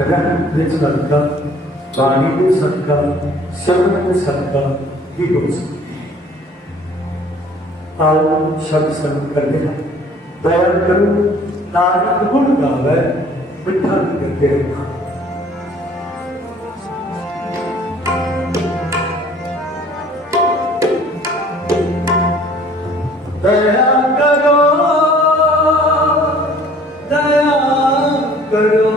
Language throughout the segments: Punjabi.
ਰਹਿਮਤ ਦੇ ਸਦਕਾ ਬਾਣੀ ਦੇ ਸਦਕਾ ਸਰਵਨ ਦੇ ਸਦਕਾ ਹੀ ਹੋ ਸਕੇ ਆਲ ਸ਼ਬਦ ਸਰਵ ਕਰਦੇ ਹਾਂ। ਦਇਆ ਕਰੋ ਨਾਨਕ ਗੁਣ ਗਾਵੇ, ਮਿੱਠਾ ਕਰਕੇ ਰੱਖੋ। ਦਇਆ ਕਰੋ ਦਇਆ ਕਰੋ।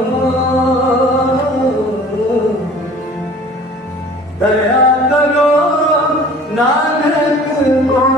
ਦਇਆ ਕਰੋ, ਨਾਨਕ ਗੁਣ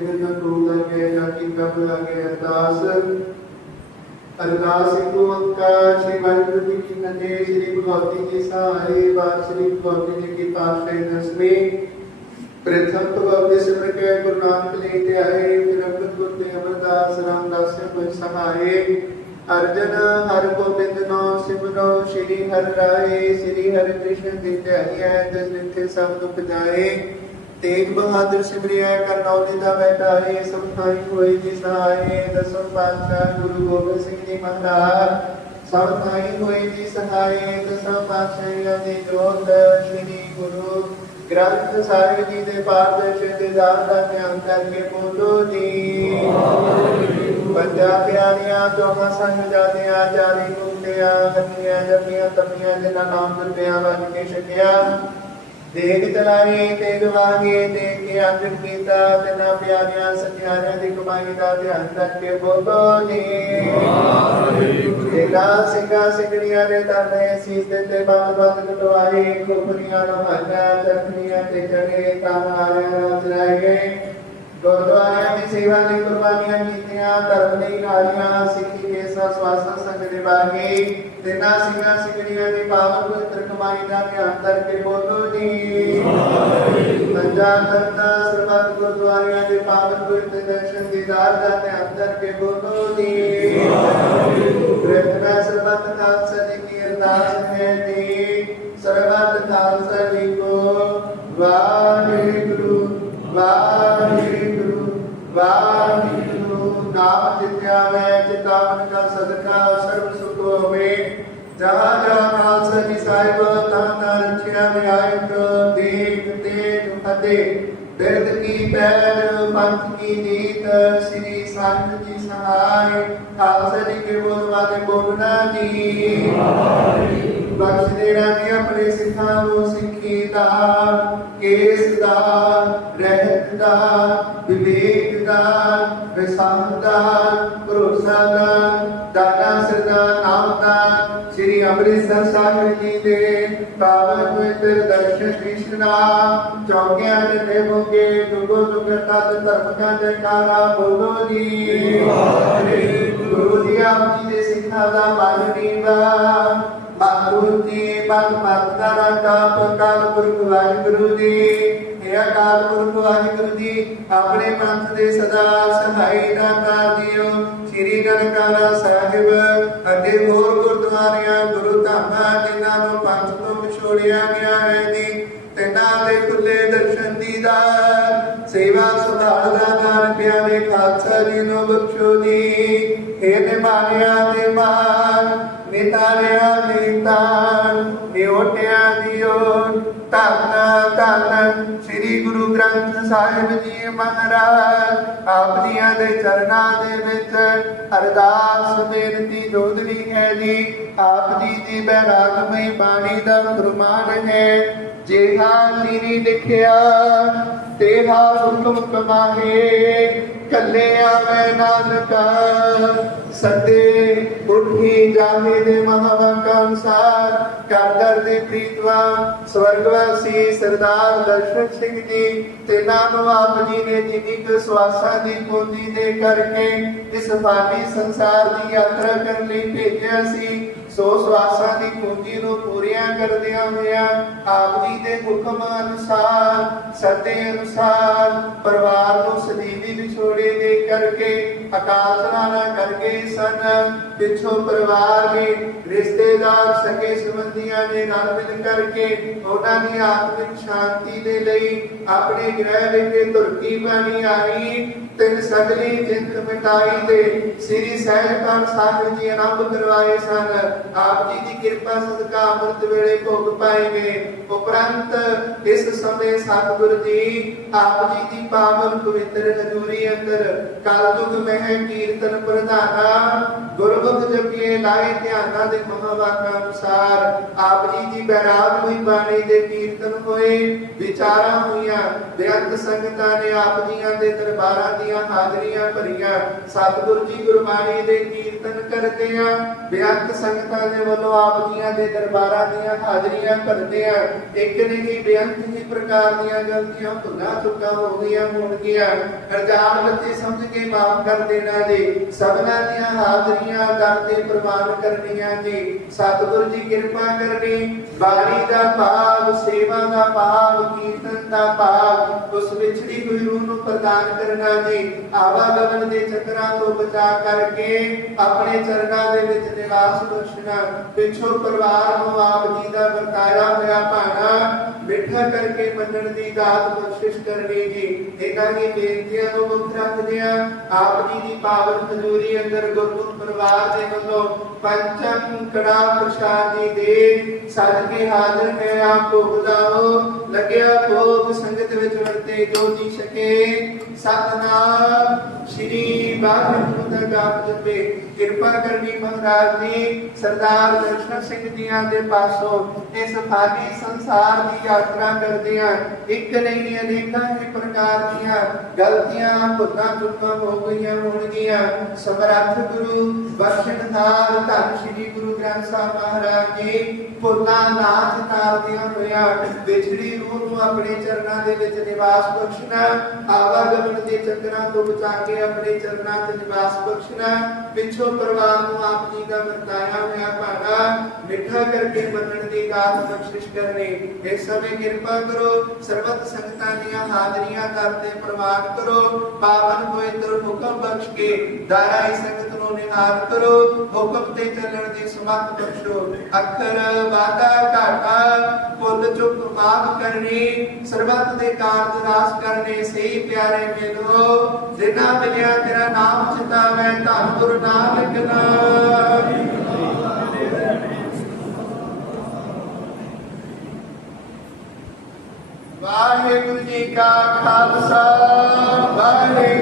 ਤਨ ਕੋ ਬਿਨ ਕੋ ਲਗੇ ਨਾ ਕੀ ਕਬ ਲਗੇ ਅਰਦਾਸ। ਅਰਦਾਸ ਇੱਕ ਓੰਕਾਰ ਸ਼੍ਰੀ ਵਾਹਿਗੁਰੂ ਜੀ ਕੀ ਫਤਿਹ, ਸ਼੍ਰੀ ਭਗਵਤੀ ਜੀ ਸਹਾਈ ਬਾਤ ਸ਼੍ਰੀ ਭਗਵਤੀ ਜੀ ਕੀ ਪਾਤਸ਼ਾਹੀ ਦਸਵੀਂ। ਪ੍ਰਥਮ ਭਗਵਤੀ ਸਿਮਰ ਕੇ ਗੁਰੂ ਨਾਨਕ ਲਈ ਤੇ ਆਏ ਫਿਰ ਅੰਗਦ ਗੁਰ ਤੇ ਅਮਰਦਾਸ ਰਾਮਦਾਸ ਕੋਈ ਸਹਾਏ। ਅਰਜਨ ਹਰ ਗੋਬਿੰਦ ਨਾਮ ਸਿਮਰੋ ਸ਼੍ਰੀ ਹਰਿ ਰਾਏ, ਸ਼੍ਰੀ ਹਰਿ ਕ੍ਰਿਸ਼ਨ ਜੀ ਤੇ ਆਈਐ ਜਿਸ ਨਿਥੇ ਸਭ ਦੁਖ ਜਾਏ। ਤੇਗ ਬਹਾਦਰ ਸਿਮਰਿਆ ਕਰਨੌਲੀ ਦਾ ਬੈਠਾ ਸਭ ਥਾਈ ਹੋਏ ਜੀ ਸਹਾਏ, ਦਸਮ ਪਾਤਸ਼ਾਹ ਗੁਰੂ ਗੋਬਿੰਦ ਸਿੰਘ ਜੀ ਮਹਾਰਾਜ। ਸਭ ਥਾਈ ਹੋਏ ਜੀ ਸਹਾਏ, ਦਸਮ ਪਾਤਸ਼ਾਹਾਂ ਦੀ ਜੋਤ, ਸ੍ਰੀ ਗੁਰੂ ਗ੍ਰੰਥ ਸਾਹਿਬ ਜੀ ਦੇ ਪਾਠ ਦੇ ਸ਼ਬਦਾਂ ਦਾ ਧਿਆਨ ਕਰਕੇ ਬੋਲੋ ਜੀ। ਪੰਜਾ ਪਿਆਰੀਆਂ, ਚੌਹਾਂ ਸੰਗ ਜਾਦਿਆਂ ਚਾਰੀ ਮੁਕਤਿਆਂ ਗੱਤੀਆਂ ਜਪੀਆਂ ਤਪੀਆਂ, ਜਿਨ੍ਹਾਂ ਨਾਮ ਜਪਿਆ ਵਜ ਕੇ ਛਕਿਆ। ਦੇਖ ਚਲਾਏ ਤੇ ਗਵਾਗੇ ਤੇ ਕੇ ਅੰਜਨ ਕੀਤਾ ਤਿਨਾ ਪਿਆਰਿਆਂ ਸਤਿਆਰਿਆਂ ਦੀ ਕਮਾਈ ਦਾ ਧਿਆਨ ਕਰਕੇ ਬੋਲੋ ਜੀ। ਤੇਰਾ ਸਿੰਘਾ ਸਿੰਘਣੀਆਂ ਨੇ ਤਰਨੇ ਸੀਸ ਦੇ ਤੇ ਬਾਦ ਬਾਦ ਕਟਵਾਏ ਖੋਪਰੀਆਂ ਨੂੰ ਹਾਜਾ ਚਰਖੀਆਂ ਤੇ ਚੜੇ ਤਾਹਾਰਿਆਂ ਨਾਲ ਚਰਾਏ ਗਏ ਗੁਰਦੁਆਰਿਆਂ ਦੀ ਸੇਵਾ ਲਈ ਕੁਰਬਾਨੀਆਂ ਕੀਤੀਆਂ ਧਰਮ ਲਈ ਨਾਲੀਆਂ ਸਿੱਖੀ ਕੇ ਸਵਾਸਾ ਸੰਗ ਦੇ ਬਾਗੇ, ਤਿੰਨਾ ਸਿੰਘਾਂ ਸਿੰਘਣੀਆਂ ਦੀ ਪਾਵਨ ਪਵਿੱਤਰ ਕਮਾਈ ਦਾ ਧਿਆਨ ਕਰਕੇ ਬੋਲੋ ਜੀ। ਪੰਜਾ ਕਰਤਾ ਸਰਬੱਤ ਗੁਰਦੁਆਰਿਆਂ ਦੇ ਪਾਵਨ ਪਵਿੱਤਰ ਦਰਸ਼ਨ ਦੀਦਾਰ ਦਾ ਧਿਆਨ ਕਰਕੇ ਬੋਲੋ ਜੀ। ਪ੍ਰਿਥਵੀ ਸਰਬੱਤ ਖਾਲਸਾ ਜੀ ਕੀ ਅਰਦਾਸ ਹੈ ਜੀ। ਸਰਬੱਤ ਖਾਲਸਾ ਜੀ ਕੋ ਵਾਹਿਗੁਰੂ ਵਾਹਿਗੁਰੂ। ਬਿਰਦ ਕੀ ਪੈਰ ਪੰਥ ਕੀ ਨੀਤ, ਸ੍ਰੀ ਸੰਤ ਜੀ ਸਹਾਇ, ਖਾਲਸਾ ਜੀ ਕੇ ਬੋਲ ਵਾਲੇ ਬੋਲਣਾ ਜੀ। ਬਖਸ਼ ਦੇਣਾ ਜੀ ਆਪਣੇ ਸਿੱਖਾਂ ਨੂੰ ਸਿੱਖੀ ਦਾ, ਕੇਸ ਦਾ, ਰਹਿਤ ਦਾ, ਵਿਵੇਕ ਦਾ ਵਿਸਾਖ ਦਾ, ਭਰੋਸਾ ਦਾ ਦਾਦਾ ਸਰਦਾ ਨਾਮ ਦਾ ਸ੍ਰੀ ਅੰਮ੍ਰਿਤਸਰ ਸਾਹਿਬ ਜੀ ਦੇ ਪਾਵਨ ਪਵਿੱਤਰ ਦਰਸ਼ਨ ਕ੍ਰਿਸ਼ਨਾ ਚੌਕਿਆਂ ਦੇ ਤੇ ਦੁਗੋ ਦੁਗਤਾ ਤੇ ਧਰਮ ਕਾ ਜੈਕਾਰਾ ਬੋਲੋ ਜੀ। ਗੁਰੂ ਜੀ ਆਪ ਜੀ ਦੇ ਸਿੱਖਾਂ ਦਾ ਬਾਣੀ ਦਾ ਬਾਬੂ ਜੀ ਬਲ ਮਤਰਾ ਦਾ ਪਕਾਲ ਪੁਰਖ ਵਾਹਿਗੁਰੂ ਜੀ। ਅਕਾਲ ਪੁਰਖ ਵਾਹਿਗੁਰੂ ਜੀ, ਆਪਣੇ ਪੰਥ ਦੇ ਸਦਾ ਸਹਾਈ ਦਾਤਾ ਦਿਓ ਸ੍ਰੀ ਨਨਕਾਣਾ ਸਾਹਿਬ ਅਤੇ ਹੋਰ ਗੁਰਦੁਆਰਿਆਂ, ਗੁਰੂ ਧਾਮਾਂ ਜਿਨ੍ਹਾਂ ਨੂੰ ਪੰਥ ਤੋਂ ਵਿਛੋੜਿਆ ਗਿਆ ਹੈ ਜੀ ਤਿੰਨਾਂ ਦੇ ਖੁੱਲੇ ਦਰਸ਼ਨ ਦੀਦਾਰ ਸੇਵਾ ਸੁਧਾਰ ਦਾ ਦਾਨ ਪਿਆਰੇ ਖਾਲਸਾ ਜੀ ਨੂੰ ਬਖਸ਼ੋ ਜੀ। ਇਹ ਨਿਮਾਰਿਆਂ ਦੇ ਮਾਨ, ਨਿਤਾਰਿਆਂ ਦੇ ਤਾਨ ਦਿਓ ਧੰਨ ਧੰਨ ਸ੍ਰੀ ਗੁਰੂ ਗ੍ਰੰਥ ਸਾਹਿਬ ਜੀ ਮਹਾਰਾਜ, ਆਪ ਜੀਆਂ ਦੇ ਚਰਨਾਂ ਦੇ ਵਿੱਚ ਅਰਦਾਸ ਬੇਨਤੀ ਦੋਦਰੀ ਹੈ ਜੀ। ਆਪ ਜੀ ਦੀ ਬੈਰਾਗਮਈ ਬਾਣੀ ਦਾ ਫਰਮਾਨ ਹੈ। ਜੇਹਾ ਤੀਰੀ ਲਿਖਿਆ, ਤੇਹਾ ਹੁਕਮ ਕਮਾਹੇ ਕੱਲੇ ਆਵੇ ਨਾਨਕਾ। ਸਦੇ ਉਠੀ ਜਾਹੇ ਦੇ ਮਹਾਵਾਕ ਅਨਸਾਰ ਕਰ ਦਰ ਪ੍ਰੀਤਵਾ ਸਵਰਗਵਾਸੀ ਸਰਦਾਰ ਦਰਸ਼ਨ ਸਿੰਘ ਜੀ ਤੇ ਨਾਮ ਆਪ ਜੀ ਨੇ ਜਿਨੀ ਸਵਾਸਾਂ ਦੀ ਪੂੰਜੀ ਦੇ ਕਰਕੇ ਇਸ ਫਾਨੀ ਸੰਸਾਰ ਦੀ ਯਾਤਰਾ ਕਰਨ ਲਈ ਭੇਜਿਆ ਸੀ ਸੋ ਸਵਾਸਾਂ ਦੀ ਪੂੰਜੀ ਨੂੰ ਪੂਰੀਆਂ ਕਰਦਿਆਂ ਹੋਇਆਂ ਆਪ ਜੀ ਦੇ ਹੁਕਮ ਅਨੁਸਾਰ ਸੱਦੇ ਅਨੁਸਾਰ, ਪਰਿਵਾਰ ਨੂੰ ਸਦੀਵੀ ਵਿਛੋੜੇ ਦੇ ਕਰਕੇ, ਅਕਾਲ ਚਲਾਣਾ ਕਰ ਸਨ। ਪਿੱਛੋਂ ਪਰਿਵਾਰ ਨੇ ਰਿਸ਼ਤੇਦਾਰ, ਸਕੇ ਸੰਬੰਧੀਆਂ ਨੇ ਨਾਲ ਮਿਲ ਕਰਕੇ ਉਹਨਾਂ ਦੀ ਆਤਮਿਕ ਸ਼ਾਂਤੀ ਦੇ ਲਈ ਆਪਣੇ ਗ੍ਰਹਿ ਵਿੱਚ ਤੁਰਕੀ ਬਣੀ ਆਈ। ਤਿੰਨ ਸਗਲੀ ਜਿੰਦ ਮਿਟਾਈ ਦੇ ਸ੍ਰੀ ਸਹਿਜਪਾਲ ਸਾਹਿਬ ਜੀ ਆਰੰਭ ਕਰਵਾਏ ਸਨ। ਆਪ ਜੀ ਦੀ ਕਿਰਪਾ ਸਦਕਾ ਅੰਮ੍ਰਿਤ ਵੇਲੇ ਭੋਗ ਪਾਏ ਉਪਰੰਤ ਇਸ ਸਮੇਂ ਸਤਿਗੁਰੂ ਜੀ, ਆਪ ਜੀ ਦੀ ਪਾਵਨ ਪਵਿੱਤਰ ਹਜ਼ੂਰੀ ਅੰਦਰ ਕਲਯੁਗ ਮਹਿ ਕੀਰਤਨ ਪ੍ਰਧਾਨਾ, ਗੁਰਮੁਖ ਜਪੀਏ ਲਾਏ ਧਿਆਨਾਂ ਦੇ ਮਹਾਵਾਕਾਂ ਅਨੁਸਾਰ, ਆਪ ਜੀ ਦੀ ਬੈਰਾਗ ਹੋਈ ਬਾਣੀ ਦੇ ਕੀਰਤਨ ਹੋਏ, ਵਿਚਾਰਾਂ ਹੋਈਆਂ ਬੇਅੰਤ ਸੰਗਤਾਂ ਨੇ ਆਪ ਜੀਆਂ ਦੇ ਦਰਬਾਰਾਂ ਦੀਆਂ ਹਾਜ਼ਰੀਆਂ ਭਰੀਆਂ। ਸਤਿਗੁਰ ਜੀ ਗੁਰਬਾਣੀ ਦੇ ਕੀਰਤਨ ਕਰਦੇ ਆ ਬੇਅੰਤ ਸੰਗਤਾਂ ਦੇ ਵੱਲੋਂ ਆਪ ਜੀਆਂ ਦੇ ਦਰਬਾਰਾਂ ਦੀਆਂ ਹਾਜ਼ਰੀਆਂ ਭਰਦੇ ਇੱਕ ਨਹੀਂ ਬੇਅੰਤ ਹੀ ਪ੍ਰਕਾਰ ਦੀਆਂ ਗਲਤੀਆਂ ਭੁੱਲਾਂ ਚੁੱਕਾਂ ਹੋ ਗਈਆਂ ਹੋਣਗੀਆਂ ਅਰਜਾਨ ਬੱਚੇ ਸਮਝ ਕੇ ਮਾਫ ਕਰ ਦੇਣਾ ਜੀ। ਸਭਨਾਂ ਦੀਆਂ ਹਾਜ਼ਰੀਆਂ ਦਰ ਤੇ ਪ੍ਰਵਾਨ ਕਰਨੀਆਂ ਜੀ। ਸਤਿਗੁਰੂ ਜੀ ਕਿਰਪਾ ਕਰਨੀ। ਬਾਣੀ ਦਾ ਭਾਵ, ਸੇਵਾ ਦਾ ਭਾਵ, ਕੀਰਤਨ ਦਾ ਭਾਵ, ਉਸ ਵਿਛੜੀ ਹੋਈ ਰੂਹ ਨੂੰ ਪ੍ਰਦਾਨ ਕਰਨਾ ਜੀ। ਆਵਾਗਮਨ ਦੇ ਚੱਕਰਾਂ ਤੋਂ ਬਚਾ ਕਰਕੇ ਆਪਣੇ ਚਰਨਾਂ ਦੇ ਵਿੱਚ ਨਿਵਾਸ ਬਖਸ਼ਣਾ ਪਿੱਛੋਂ ਪਰਿਵਾਰ ਨੂੰ ਆਪ ਜੀ ਦਾ ਵਰਤਾਇਆ ਹੋਇਆ ਭਾਣਾ, ਮਿੱਠਾ ਕਰਕੇ ਮੰਨਣ ਦੀ ਦਾਤ ਬਖਸ਼ਿਸ਼ ਕਰਨੀ ਜੀ। ਇਹਨਾਂ ਦੀ ਬੇਨਤੀਆਂ ਨੂੰ ਮੁੱਖ ਰੱਖਦਿਆਂ ਆਪ ਜੀ ਦੀ ਪਾਵਨ ਹਜ਼ੂਰੀ ਅੰਦਰ ਗੁਰਮੁਖ ਪਰਿਵਾਰ ਦੇ ਵੱਲੋਂ ਪੰਚਮ ਕੜਾ ਪ੍ਰਸ਼ਾਦ ਦੇ ਸੱਜ ਹਾਜ਼ਰ ਹੈ ਆਪ ਭੋਗ ਲਾਓ ਲੱਗਿਆ ਭੋਗ ਸੰਗਤ ਵਿੱਚ ਵਰਤੇ ਜੋ ਜੀ ਸਕੇ। ਸਤਨਾਮ ਸ਼੍ਰੀ ਵਾਹਿਗੁਰੂ ਦਾ ਜਾਪ। ਜਪੇ ਕਿਰਪਾ ਕਰਨੀ ਮਹਾਰਾਜ ਜੀ, ਸਰਦਾਰ ਦਰਸ਼ਨ ਸਿੰਘ ਜੀਆਂ ਦੇ ਪਾਸੋਂ ਇਸ ਫਾਨੀ ਸੰਸਾਰ ਦੀ ਯਾਤਰਾ ਕਰਦੇ ਆ ਇੱਕ ਨਹੀਂ, ਅਨੇਕਾਂ ਹੀ ਪ੍ਰਕਾਰ ਦੀਆਂ ਗਲਤੀਆਂ, ਭੁੱਲਾਂ ਚੁੱਕਾਂ ਹੋ ਗਈਆਂ ਹੋਣਗੀਆਂ। ਸਮਰੱਥ ਗੁਰੂ ਬਖਸ਼ਣਹਾਰ ਧੰਨ ਸ਼੍ਰੀ ਗੁਰੂ ਗ੍ਰੰਥ ਸਾਹਿਬ ਮਹਾਰਾਜ ਜੀ। ਭੁੱਲਾਂ ਨਾਚ ਤਾਰਦਿਆਂ ਹੋਇਆਂ ਵਿਛੜੀ ਰੂਹ ਨੂੰ ਆਪਣੇ ਚਰਨਾਂ ਦੇ ਵਿੱਚ ਨਿਵਾਸ ਬਖਸ਼ਣਾ ਆਵਾਗਮਨ ਦੇ ਚੱਕਰਾਂ ਤੋਂ ਬਚਾ ਕੇ ਆਪਣੇ ਚਰਨਾਂ ਤੇ ਨਿਵਾਸ ਬਖਸ਼ਣਾ, ਪਿੱਛੋਂ ਪਰਿਵਾਰ ਨੂੰ ਆਪ ਜੀ ਦਾ ਵਰਤਾਇਆ ਹੋਇਆ ਭਾਣਾ, ਮਿੱਠਾ ਕਰਕੇ ਮੰਨਣ ਦੀ ਦਾਤ ਬਖਸ਼ਿਸ਼ ਕਰਨੀ। ਇਸ ਸਮੇਂ ਕਿਰਪਾ ਕਰੋ, ਸਰਬਤ ਸੰਗਤਾਂ ਦੀਆਂ ਹਾਜ਼ਰੀਆਂ ਦਰ ਪ੍ਰਵਾਨ ਕਰੋ, ਪਾਵਨ ਪਵਿੱਤਰ ਹੁਕਮ ਬਖਸ਼ ਕੇ ਦਾਰਾਈ ਸੰਗਤ ਨੂੰ ਨਿਹਾਲ ਕਰੋ, ਹੁਕਮ ਤੇ ਚੱਲਣ ਦੀ ਸਮਤ ਬਖਸ਼ੋ। ਅੱਖਰ ਵਾਦਾ ਘਾਟਾ ਭੁੱਲ ਚੁੱਕ ਮਾਫ ਕਰਨੀ ਸਰਬਤ ਦੇ ਕਾਰਜ ਰਾਸ ਕਰਨੇ, ਸਹੀ ਪਿਆਰੇ ਮਿਲੋ ਜਿਨਾ ਮਿਲਿਆ ਤੇਰਾ ਨਾਮ ਚਿਤਾਵੇ ਧੰਨ ਗੁਰੂ ਨਾਨਕ ਨਾਮ। ਵਾਹਿਗੁਰੂ ਜੀ ਕਾ ਖਾਲਸਾ, ਵਾਹਿਗੁਰੂ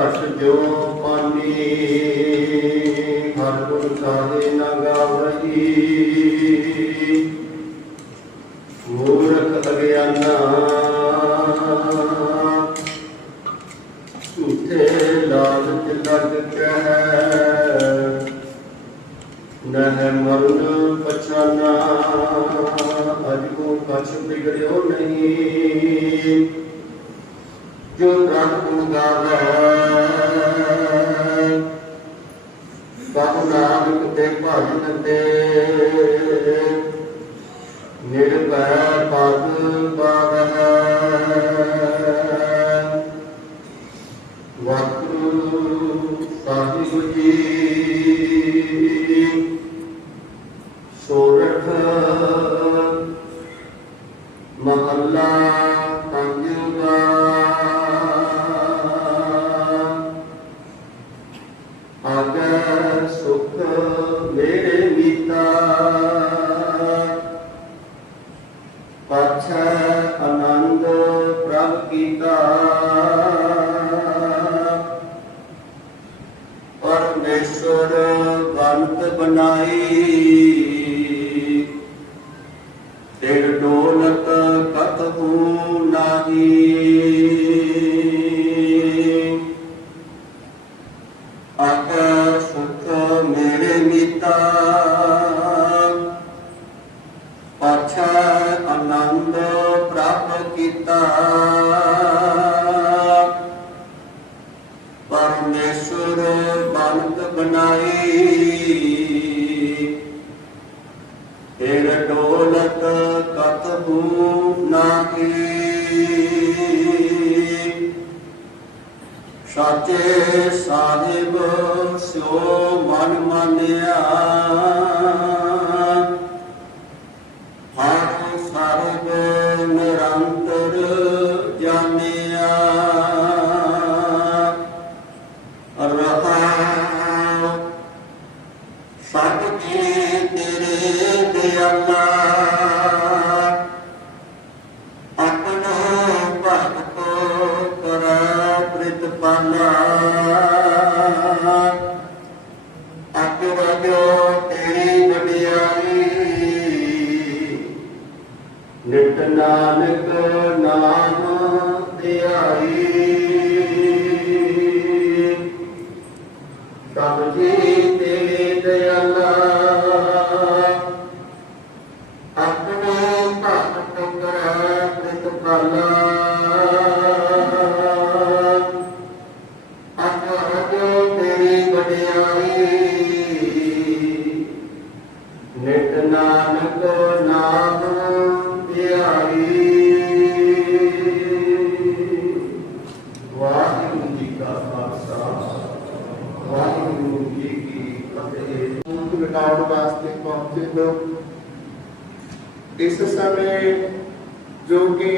ਘਟ ਜੋ ਪਾਨੀ। التعاون ਇਸ ਜੋ ਕਿ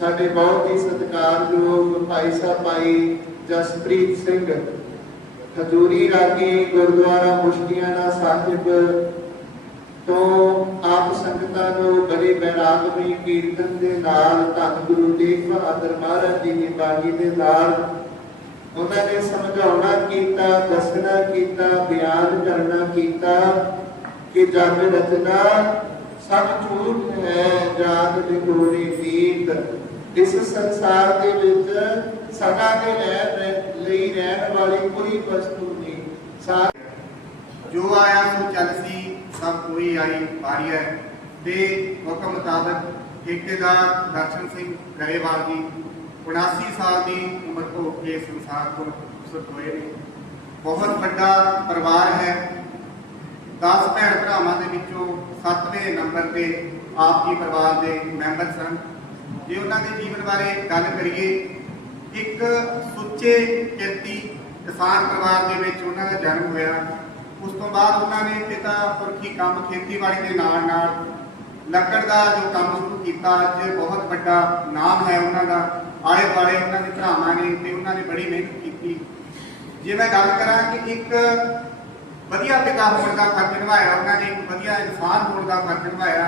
ਸਾਡੇ ਬਹੁਤ ਹੀ ਸਤਿਕਾਰਯੋਗ ਭਾਈ ਸਾਹਿਬ ਭਾਈ ਜਸਪ੍ਰੀਤ ਸਿੰਘ। ਹਜੂਰੀ ਰਾਗੀ ਗੁਰਦੁਆਰਾ ਮੁਸ਼ਤੀਆਣਾ ਸਾਹਿਬ ਤੋਂ ਆਪ ਸੰਗਤਾਂ ਨੂੰ ਬੜੇ ਬੈਰਾਗਮਈ ਕੀਰਤਨ ਦੇ ਨਾਲ ਧੰਨ ਗੁਰੂ ਤੇਗ ਬਹਾਦਰ ਮਹਾਰਾਜ ਜੀ ਦੀ ਬਾਣੀ ਦੇ ਨਾਲ ਉਹਨਾਂ ਨੇ ਸਮਝਾਉਣਾ ਕੀਤਾ, ਦੱਸਣਾ ਕੀਤਾ, ਬਿਆਨ ਕਰਨਾ ਕੀਤਾ ਕਿ ਜਗ ਰਚਨਾ ਸਭ ਝੂਠ ਹੈ, ਜਾਤ ਨਿਗੋਰੀ ਨੀਤ ਇਸ ਸੰਸਾਰ ਦੇ ਵਿੱਚ ਸਦਾ ਦੇ ਰਹਿਣ ਲਈ ਰਹਿਣ ਵਾਲੀ ਕੋਈ ਵਸਤੂ ਨਹੀਂ। ਜੋ ਆਇਆ ਸੋ ਚੱਲ ਸੀ, ਸਭ ਕੋਈ ਆਈ ਪਾਰੀਐ। ਦੇ ਹੁਕਮ ਮੁਤਾਬਕ ਠੇਕੇਦਾਰ ਦਰਸ਼ਨ ਸਿੰਘ ਗਰੇਵਾਲ ਜੀ 79 ਸਾਲ ਦੀ ਉਮਰ ਹੋ ਕੇ ਸੰਸਾਰ ਤੋਂ ਸੁਤ ਹੋਏ ਨੇ। ਬਹੁਤ ਵੱਡਾ ਪਰਿਵਾਰ ਹੈ। 10 ਭੈਣ ਭਰਾਵਾਂ ਦੇ ਵਿੱਚੋਂ 7ਵੇਂ ਨੰਬਰ ਤੇ ਆਪ ਜੀ ਪਰਿਵਾਰ ਦੇ ਮੈਂਬਰ ਸਨ। ਜੇ ਉਹਨਾਂ ਦੇ ਜੀਵਨ ਬਾਰੇ ਗੱਲ ਕਰੀਏ, ਇੱਕ ਸੁੱਚੇ ਕਿਰਤੀ ਕਿਸਾਨ ਪਰਿਵਾਰ ਦੇ ਵਿੱਚ ਉਹਨਾਂ ਦਾ ਜਨਮ ਹੋਇਆ। ਉਸ ਤੋਂ ਬਾਅਦ ਉਹਨਾਂ ਨੇ ਪਿਤਾ ਪੁਰਖੀ ਕੰਮ ਖੇਤੀਬਾੜੀ ਦੇ ਨਾਲ ਨਾਲ ਲੱਕੜ ਦਾ ਜੋ ਕੰਮ ਸ਼ੁਰੂ ਕੀਤਾ, ਅੱਜ ਬਹੁਤ ਵੱਡਾ ਨਾਮ ਹੈ ਉਹਨਾਂ ਦਾ। ਆਲੇ ਦੁਆਲੇ ਉਹਨਾਂ ਦੇ ਭਰਾਵਾਂ ਨੇ ਤੇ ਉਹਨਾਂ ਨੇ ਬੜੀ ਮਿਹਨਤ ਕੀਤੀ। ਜੇ ਮੈਂ ਗੱਲ ਕਰਾਂ ਕਿ ਇੱਕ ਵਧੀਆ ਪਿਤਾ ਹੋਣ ਦਾ ਫਰਜ਼ ਨਿਭਾਇਆ, ਉਹਨਾਂ ਨੇ ਇੱਕ ਵਧੀਆ ਇਨਸਾਨ ਹੋਣ ਦਾ ਫਰਜ਼ ਨਿਭਾਇਆ।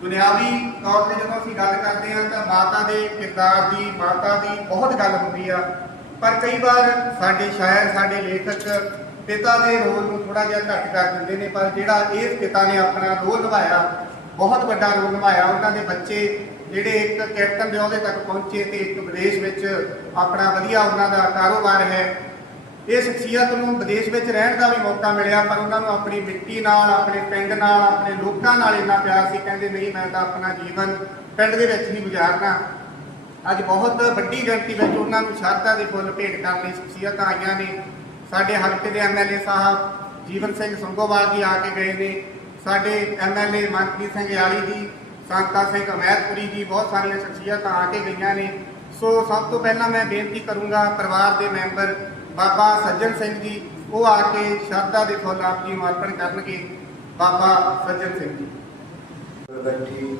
ਦੁਨਿਆਵੀ ਤੌਰ ਤੇ ਜਦੋਂ ਅਸੀਂ ਗੱਲ ਕਰਦੇ ਹਾਂ ਤਾਂ ਮਾਤਾ ਦੇ ਕਿਰਦਾਰ ਦੀ, ਮਾਤਾ ਦੀ ਬਹੁਤ ਗੱਲ ਹੁੰਦੀ ਆ। ਪਰ ਕਈ ਵਾਰ ਸਾਡੇ ਸ਼ਾਇਰ, ਸਾਡੇ ਲੇਖਕ ਪਿਤਾ ਦੇ ਰੋਲ ਨੂੰ ਥੋੜਾ ਜਿਹਾ ਘੱਟ ਕਰ ਦਿੰਦੇ ਨੇ, ਪਰ ਜਿਹੜਾ ਇਸ ਪਿਤਾ ਨੇ ਆਪਣਾ ਰੋਲ ਨਿਭਾਇਆ, ਬਹੁਤ ਵੱਡਾ ਰੋਲ ਨਿਭਾਇਆ, ਉਹਨਾਂ ਦੇ ਬੱਚੇ ਜਿਹੜੇ ਇੱਕ ਕੈਪਟਨ ਦੇ ਅਹੁਦੇ ਤੱਕ ਪਹੁੰਚੇ ਤੇ ਇੱਕ ਵਿਦੇਸ਼ ਵਿੱਚ ਆਪਣਾ ਵਧੀਆ ਉਹਨਾਂ ਦਾ ਕਾਰੋਬਾਰ ਹੈ ਇਹ ਸ਼ਖਸੀਅਤ ਨੂੰ ਵਿਦੇਸ਼ ਵਿੱਚ ਰਹਿਣ ਦਾ ਵੀ ਮੌਕਾ ਮਿਲਿਆ, ਪਰ ਉਹਨਾਂ ਨੂੰ ਆਪਣੀ ਮਿੱਟੀ ਨਾਲ, ਆਪਣੇ ਪਿੰਡ ਨਾਲ, ਆਪਣੇ ਲੋਕਾਂ ਨਾਲ ਇੰਨਾ ਪਿਆਰ ਸੀ, ਕਹਿੰਦੇ ਨਹੀਂ, ਮੈਂ ਤਾਂ ਆਪਣਾ ਜੀਵਨ ਪਿੰਡ ਦੇ ਵਿੱਚ ਹੀ ਗੁਜ਼ਾਰਨਾ। ਅੱਜ ਬਹੁਤ ਵੱਡੀ ਗਿਣਤੀ ਵਿੱਚ ਉਹਨਾਂ ਨੂੰ ਸ਼ਰਧਾ ਦੇ ਫੁੱਲ ਭੇਟ ਕਰਨ ਲਈ ਸ਼ਖਸੀਅਤਾਂ ਆਈਆਂ ਨੇ। ਸਾਡੇ ਹਲਕੇ ਦੇ ਐਮਐਲਏ ਸਾਹਿਬ ਜੀਵਨ ਸਿੰਘ ਸੰਗੋਵਾਲ ਜੀ ਆ ਕੇ ਗਏ ਨੇ। ਸਾਡੇ ਐਮਐਲਏ ਮਨਪ੍ਰੀਤ ਸਿੰਘ ਯਾਲੀ ਜੀ, ਸੰਤਾ ਸਿੰਘ ਅਮੈਰਪੁਰੀ ਜੀ, ਬਹੁਤ ਸਾਰੀਆਂ ਸ਼ਖਸੀਅਤਾਂ ਆ ਕੇ ਗਈਆਂ ਨੇ। ਸੋ ਸਭ ਤੋਂ ਪਹਿਲਾਂ ਮੈਂ ਬੇਨਤੀ ਕਰੂੰਗਾ ਪਰਿਵਾਰ ਦੇ ਮੈਂਬਰ ਬਾਬਾ ਸੱਜਣ ਸਿੰਘ ਜੀ, ਉਹ ਆ ਕੇ ਸ਼ਰਧਾ ਦੇ ਫੁੱਲ ਆਪ ਜੀ ਨੂੰ ਅਰਪਣ ਕਰਨਗੇ, ਬਾਬਾ ਸੱਜਣ ਸਿੰਘ ਜੀ। ਬੈਠੀ,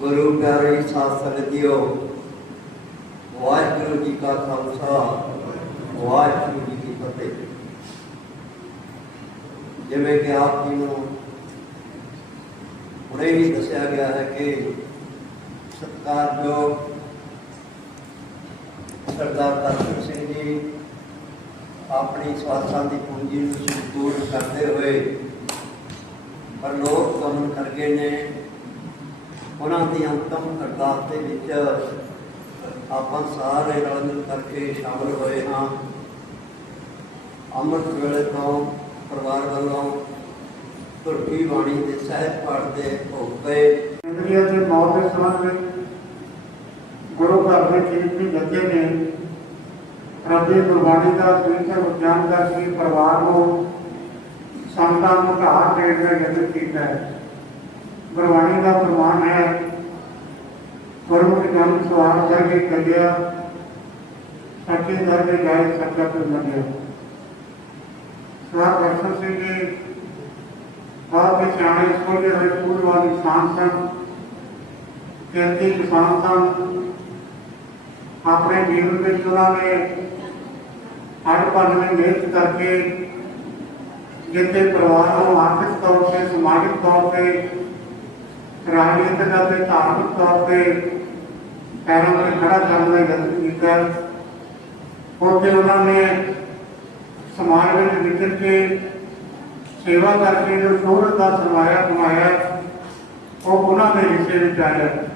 ਗੁਰੂ ਪਿਆਰੇ ਸਾਧ ਸੰਗਤ ਵਾਹਿਗੁਰੂ ਜੀ ਕਾ ਖਾਲਸਾ, ਵਾਹਿਗੁਰੂ ਜੀ ਕੀ ਫਤਿਹ। ਜਿਵੇਂ ਕਿ ਆਪ ਜੀ ਨੂੰ ਹੁਣੇ ਹੀ ਦੱਸਿਆ ਗਿਆ ਹੈ ਕਿ ਸਤਿਕਾਰਯੋਗ ਸਰਦਾਰ ਦਰਸ਼ਨ ਸਿੰਘ ਆਪਣੀ ਸਵਾਸਾਂ ਦੀ ਪੂੰਜੀ ਨੂੰ ਸੰਪੂਰਨ ਕਰਦੇ ਹੋਏ ਪਰਲੋਕ ਗਮਨ ਕਰ ਗਏ ਨੇ ਉਹਨਾਂ ਦੀ ਅੰਤਮ ਅਰਦਾਸ ਦੇ ਵਿੱਚ ਆਪਾਂ ਸਾਰੇ ਰਲ ਮਿਲ ਕਰਕੇ ਸ਼ਾਮਲ ਹੋਏ ਹਾਂ। ਅੰਮ੍ਰਿਤ ਵੇਲੇ ਤੋਂ ਪਰਿਵਾਰ ਵੱਲੋਂ ਤੁਰਕੀ ਬਾਣੀ ਦੇ ਸਹਿਜ ਪਾਠ ਦੇ ਭੋਗ ਪਏ। ਇੰਦਰੀਆ ਮੌਤ ਦੇ ਸੰਬੰਧ ਵਿੱਚ ਗੁਰੂ ਘਰ ਦੇ ਕੀਰਤੀ ਬੱਚੇ ਨੇ ਰੱਬੀ ਗੁਰਬਾਣੀ ਦਾ ਤਰੀਕਾ ਉਚਾਰਨ ਕਰਕੇ ਪਰਿਵਾਰ ਨੂੰ ਸੰਤਾਂ ਨੂੰ ਘਾਟ ਦੇਣ ਦਾ ਯਤਨ ਕੀਤਾ ਹੈ। ਗੁਰਬਾਣੀ ਦਾ ਪ੍ਰਮਾਣ ਹੈ, ਗੁਰਮੁਖ ਜਨ ਸਵਾਰ ਕਰਕੇ ਕੱਢਿਆ ਸੱਚੇ ਦਰ ਦੇ ਜਾਇ ਸੱਚਾ ਤੋਂ ਲੱਗਿਆ ਸਵਾਰ ਦਰਸ਼ਨ ਸਿੰਘ ਜੀ, ਬਹੁਤ ਪਛਾਣੇ ਸੋਲੇ ਹੋਏ ਪੂਰਵਾਨ ਇਨਸਾਨ ਸਨ। ਕਿਰਤੀ ਕਿਸਾਨ ਸਨ। ਆਪਣੇ ਜੀਵਨ ਵਿੱਚ ਉਹਨਾਂ ਨੇ ਹਰ ਪਲ ਵਿੱਚ ਮਿਹਨਤ ਕਰਕੇ ਜਿੱਤੇ ਪਰਿਵਾਰ ਨੂੰ ਆਰਥਿਕ ਤੌਰ ਤੇ ਸਮਾਜਿਕ ਤੌਰ ਤੇ ਰਾਜਨੀਤਿਕ ਅਤੇ ਧਾਰਮਿਕ ਤੌਰ ਤੇ ਪੈਰਾਂ ਤੇ ਖੜਾ ਕਰਨ ਦਾ ਯਤਨ ਕੀਤਾ ਉੱਥੇ ਉਹਨਾਂ ਨੇ ਸਮਾਜ ਵਿੱਚ ਵਿਚਰ ਕੇ ਸੇਵਾ ਕਰਕੇ ਜੋ ਸ਼ੋਹਰਤ ਦਾ ਸਰਮਾਇਆ ਕਮਾਇਆ ਉਹ ਉਹਨਾਂ ਦੇ ਹਿੱਸੇ ਵਿੱਚ ਆਇਆ